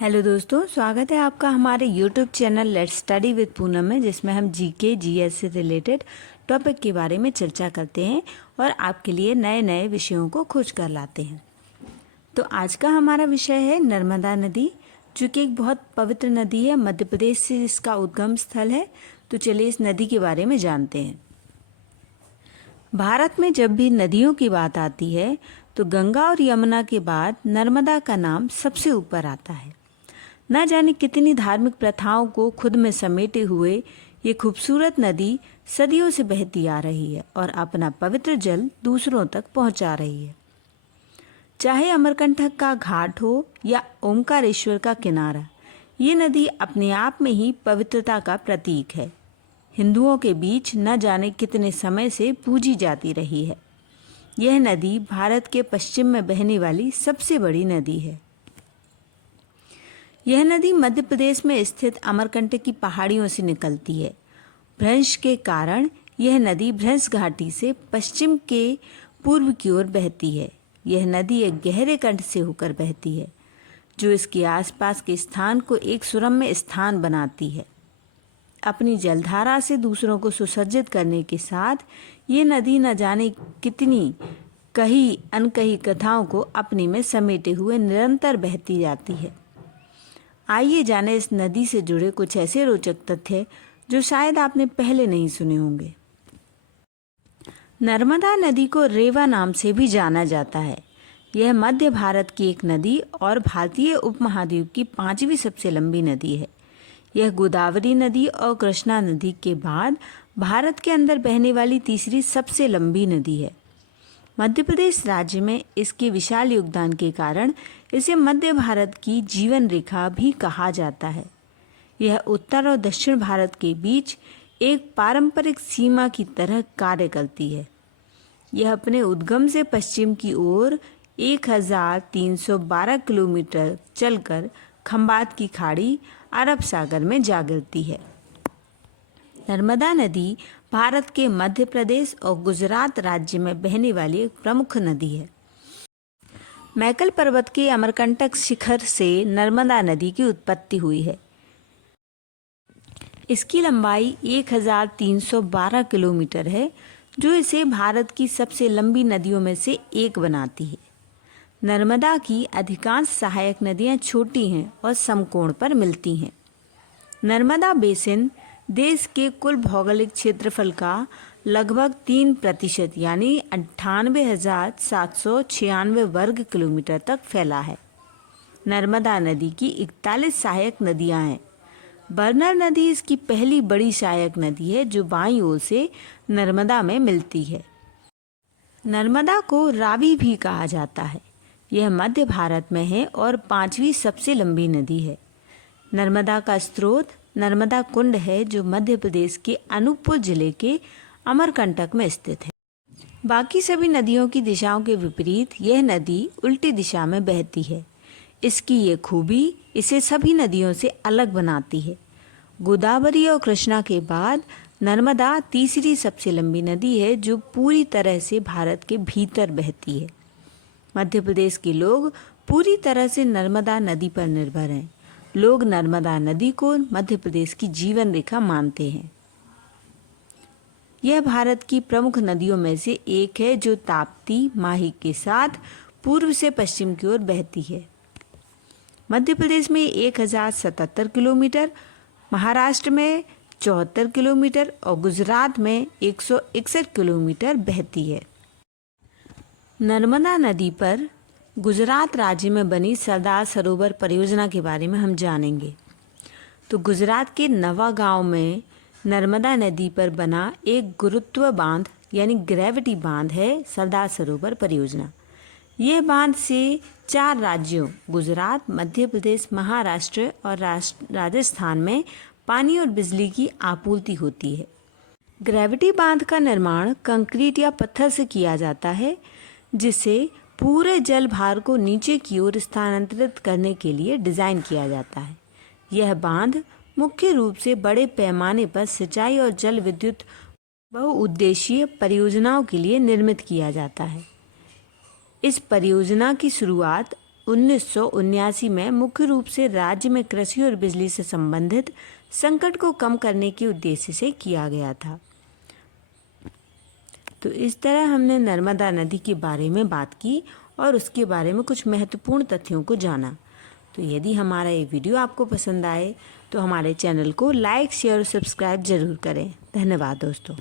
Hello दोस्तों, स्वागत है आपका हमारे YouTube channel let's study with Poonam में, जिसमें हम जीके जीएस से रिलेटेड टॉपिक के बारे में चर्चा करते हैं और आपके लिए नए नए विषयों को खोज कर लाते हैं। तो आज का हमारा विषय है नर्मदा नदी, जो कि एक बहुत पवित्र नदी है। मध्य प्रदेश से इसका उद्गम स्थल है। तो चलिए इस नदी के बारे में जानते हैं। भारत में जब भी नदियों की बात आती है तो गंगा और यमुना के बाद नर्मदा का नाम सबसे ऊपर आता है। न जाने कितनी धार्मिक प्रथाओं को खुद में समेटे हुए ये खूबसूरत नदी सदियों से बहती आ रही है और अपना पवित्र जल दूसरों तक पहुंचा रही है। चाहे अमरकंटक का घाट हो या ओमकारेश्वर का किनारा, ये नदी अपने आप में ही पवित्रता का प्रतीक है। हिंदुओं के बीच न जाने कितने समय से पूजी जाती रही है। यह नदी भारत के पश्चिम में बहने वाली सबसे बड़ी नदी है। यह नदी मध्य प्रदेश में स्थित अमरकंटक की पहाड़ियों से निकलती है। भ्रंश के कारण यह नदी भ्रंश घाटी से पश्चिम के पूर्व की ओर बहती है। यह नदी एक गहरे कंठ से होकर बहती है, जो इसके आसपास के स्थान को एक सुरम्य स्थान बनाती है। अपनी जलधारा से दूसरों को सुसज्जित करने के साथ ये नदी न जाने कितनी कही अनकही कथाओं को अपने में समेटे हुए निरंतर बहती जाती है। आइए जाने इस नदी से जुड़े कुछ ऐसे रोचक तथ्य जो शायद आपने पहले नहीं सुने होंगे। नर्मदा नदी को रेवा नाम से भी जाना जाता है। यह मध्य भारत की एक नदी और भारतीय उपमहाद्वीप की 5वीं सबसे लंबी नदी है। यह गोदावरी नदी और कृष्णा नदी के बाद भारत के अंदर बहने वाली तीसरी सबसे लंबी नदी है। मध्य प्रदेश राज्य में इसके विशाल योगदान के कारण इसे मध्य भारत की जीवन रेखा भी कहा जाता है। यह उत्तर और दक्षिण भारत के बीच एक पारंपरिक सीमा की तरह कार्य करती है। यह अपने उद्गम से पश्चिम की ओर 1312 किलोमीटर चलकर खंबात की खाड़ी अरब सागर में जा गिरती है। नर्मदा नदी भारत के मध्य प्रदेश और गुजरात राज्य में बहने वाली एक प्रमुख नदी है। मैकल पर्वत के अमरकंटक शिखर से नर्मदा नदी की उत्पत्ति हुई है। इसकी लंबाई 1312 किलोमीटर है, जो इसे भारत की सबसे लंबी नदियों में से एक बनाती है। नर्मदा की अधिकांश सहायक नदियां छोटी हैं और समकोण पर मिलती हैं। नर्मदा बेसिन देश के कुल भौगोलिक क्षेत्रफल का लगभग 3% यानी 98,796 वर्ग किलोमीटर तक फैला है। नर्मदा नदी की 41 सहायक नदियां हैं। बरनर नदी इसकी पहली बड़ी सहायक नदी है, जो बाईं ओर से नर्मदा में मिलती है। नर्मदा को रावी भी कहा जाता है। यह मध्य भारत में है और 5वीं सबसे लंबी नदी है। नर्मदा का स्रोत नर्मदा कुंड है, जो मध्य प्रदेश के अनूपपुर जिले के अमरकंटक में स्थित है। बाकी सभी नदियों की दिशाओं के विपरीत यह नदी उल्टी दिशा में बहती है। इसकी ये खूबी इसे सभी नदियों से अलग बनाती है। गोदावरी और कृष्णा के बाद नर्मदा तीसरी सबसे लंबी नदी है, जो पूरी तरह से भारत के भीतर बहती है। मध्य प्रदेश के लोग पूरी तरह से नर्मदा नदी पर निर्भर हैं। लोग नर्मदा नदी को मध्य प्रदेश की जीवन रेखा मानते हैं। यह भारत की प्रमुख नदियों में से एक है, जो ताप्ती माही के साथ पूर्व से पश्चिम की ओर बहती है। मध्य प्रदेश में 1077 किलोमीटर, महाराष्ट्र में 74 किलोमीटर और गुजरात में 161 किलोमीटर बहती है। नर्मदा नदी पर गुजरात राज्य में बनी सरदार सरोवर परियोजना के बारे में हम जानेंगे। तो गुजरात के नवागांव में नर्मदा नदी पर बना एक गुरुत्व बांध यानी ग्रेविटी बांध है सरदार सरोवर परियोजना। यह बांध से 4 राज्यों गुजरात, मध्य प्रदेश, महाराष्ट्र और राजस्थान में पानी और बिजली की आपूर्ति होती है। ग्रेविटी बांध का निर्माण कंक्रीट या पत्थर से किया जाता है, जिसे पूरे जल भार को नीचे की ओर स्थानांतरित करने के लिए डिज़ाइन किया जाता है। यह बांध मुख्य रूप से बड़े पैमाने पर सिंचाई और जल विद्युत बहुउद्देशीय परियोजनाओं के लिए निर्मित किया जाता है। इस परियोजना की शुरुआत 1979 में मुख्य रूप से राज्य में कृषि और बिजली से संबंधित संकट को कम करने के उद्देश्य से किया गया था। तो इस तरह हमने नर्मदा नदी के बारे में बात की और उसके बारे में कुछ महत्वपूर्ण तथ्यों को जाना। तो यदि हमारा ये वीडियो आपको पसंद आए तो हमारे चैनल को लाइक, शेयर और सब्सक्राइब ज़रूर करें। धन्यवाद दोस्तों।